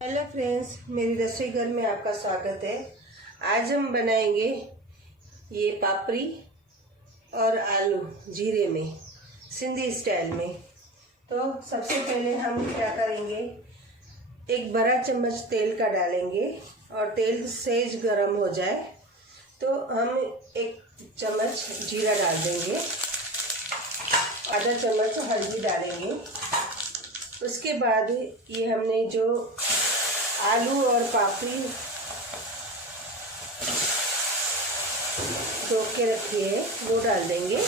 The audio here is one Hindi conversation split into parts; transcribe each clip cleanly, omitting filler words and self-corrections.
हेलो फ्रेंड्स, मेरी रसोई घर में आपका स्वागत है। आज हम बनाएंगे ये पापड़ी और आलू जीरे में, सिंधी स्टाइल में। तो सबसे पहले हम क्या करेंगे, एक बड़ा चम्मच तेल का डालेंगे और तेल सेज गरम हो जाए तो हम एक चम्मच जीरा डाल देंगे, आधा चम्मच हल्दी डालेंगे। उसके बाद ये हमने जो आलू और पापड़ी धो के रखी है वो डाल देंगे।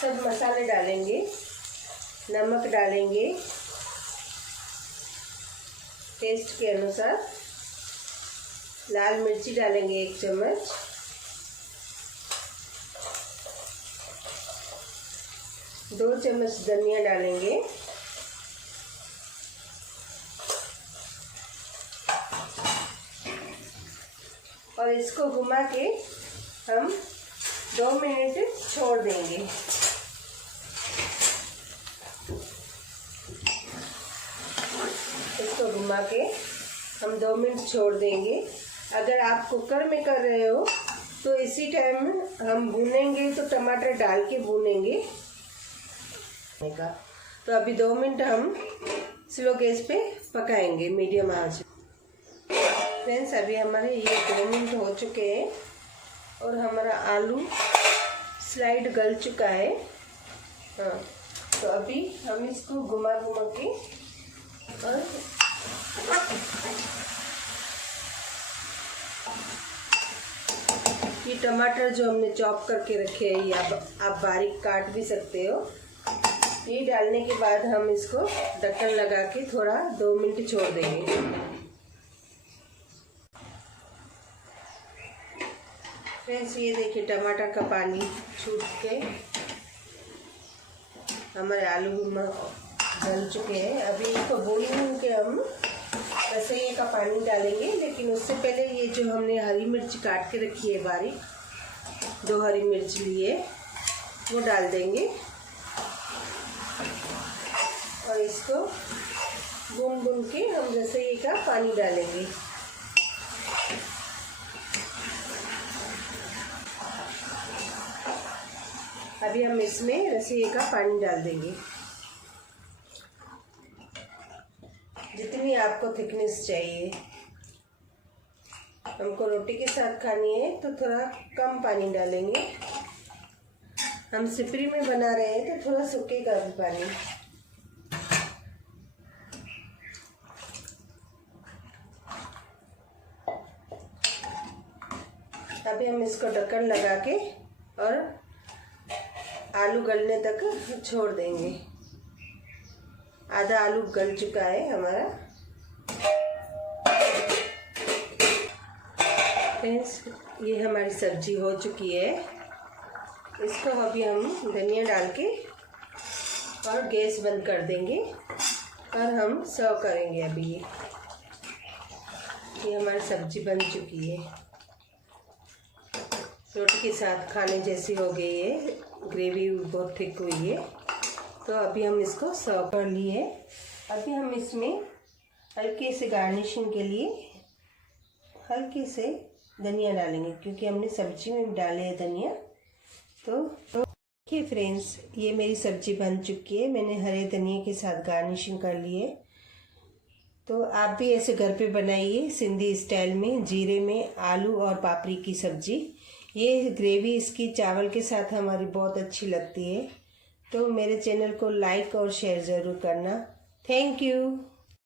सब मसाले डालेंगे, नमक डालेंगे टेस्ट के अनुसार, लाल मिर्ची डालेंगे 1 चम्मच, दो चम्मच धनिया डालेंगे, और इसको घुमा के हम 2 मिनट छोड़ देंगे। इसको घुमा के हम 2 मिनट छोड़ देंगे। अगर आप कुकर में कर रहे हो तो इसी टाइम हम भूनेंगे, तो टमाटर डाल के भूनेंगे। तो अभी 2 मिनट हम स्लो गैस पे पकाएंगे, मीडियम आंच। फ्रेंड्स, अभी हमारे ये 2 मिनट हो चुके हैं और हमारा आलू स्लाइड गल चुका है। हाँ, तो अभी हम इसको घुमा घुमा के और ये टमाटर जो हमने चॉप करके रखे हैं, या आप बारीक काट भी सकते हो। ये डालने के बाद हम इसको ढक्कन लगा के थोड़ा 2 मिनट छोड़ देंगे। फ्रेंड्स, ये देखिए टमाटर का पानी छूट के हमारे आलू गल चुके हैं। अभी इसको भून के हम रसोई का पानी डालेंगे, लेकिन उससे पहले ये जो हमने हरी मिर्च काट के रखी है बारीक, 2 हरी मिर्च लिए वो डाल देंगे और इसको भून भून के हम रसोई का पानी डालेंगे। अभी हम इसमें रसोई का पानी डाल देंगे, जितनी आपको थिकनेस चाहिए। हमको रोटी के साथ खानी है तो थोड़ा कम पानी डालेंगे। हम सिपरी में बना रहे हैं तो थोड़ा सूखेगा भी पानी। अभी हम इसको ढक्कन लगा के और आलू गलने तक छोड़ देंगे। आधा आलू गल चुका है हमारा। फ्रेंड्स, ये हमारी सब्जी हो चुकी है। इसको अभी हम धनिया डाल के और गैस बंद कर देंगे और हम सर्व करेंगे। अभी ये हमारी सब्जी बन चुकी है, रोटी के साथ खाने जैसी हो गई है, ग्रेवी बहुत थिक हुई है। तो अभी हम इसको सर्व कर लिए। अभी हम इसमें हल्के से गार्निशिंग के लिए हल्के से धनिया डालेंगे, क्योंकि हमने सब्जी में भी डाले है धनिया। तो देखिए फ्रेंड्स, ये मेरी सब्जी बन चुकी है। मैंने हरे धनिया के साथ गार्निशिंग कर ली है। तो आप भी ऐसे घर पे बनाइए, सिंधी स्टाइल में, जीरे में आलू और पापड़ी की सब्जी। ये ग्रेवी इसकी चावल के साथ हमारी बहुत अच्छी लगती है। तो मेरे चैनल को लाइक और शेयर ज़रूर करना। Thank you.